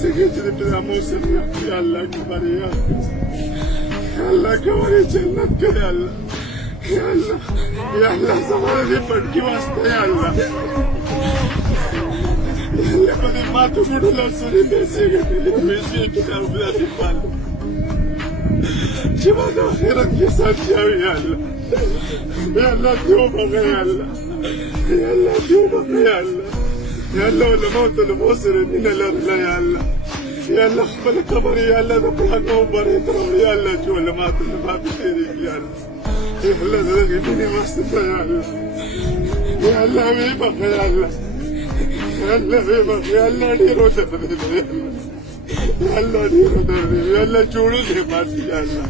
سكت موسى يا الله كبر يا الله كبر جنتك يا الله يا الله يا الله زماني بدي واسطة يا الله يا الله بدي ما تقول لا سوري بسيك بسي كتاب لا تفعل شباب أخيرا كسات يا الله يا الله توبة يا الله يا الله توبة يا الله يا الله ولا موت الموسر من الأرض يا الله يا الله خبل كبر يا الله ذبحك وبريت يا الله شو ولا مات ما بخيرك يا الله يا الله ذلك واسطة يا الله يا الله بيبك يا الله يا الله بيبك يا الله ديرو درد يا الله ديرو درد يا الله جوړو دې ماتي يا الله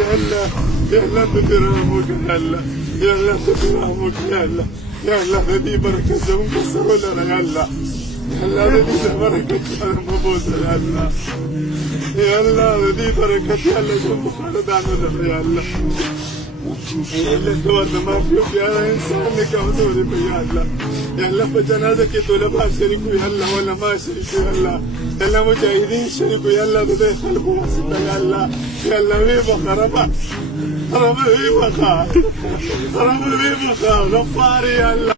يا الله يا الله تدرمك يا الله يا الله تدرمك يا الله يا الله ذي بركة زوج سولا يا الله يا الله ذي بركة أنا مبوسة يا الله يا الله ذي بركة يا الله زوج خالدان يا الله يا الله دورنا ما فيك يا إنسان كمزوري يا الله يا الله بجنازك طلبة شريك يا الله ولا ما شريك يا الله يا الله مجاهدين شريك يا الله ذي خلق واسطة يا الله يا الله ويبقى ربا ويبقى غفار يا الله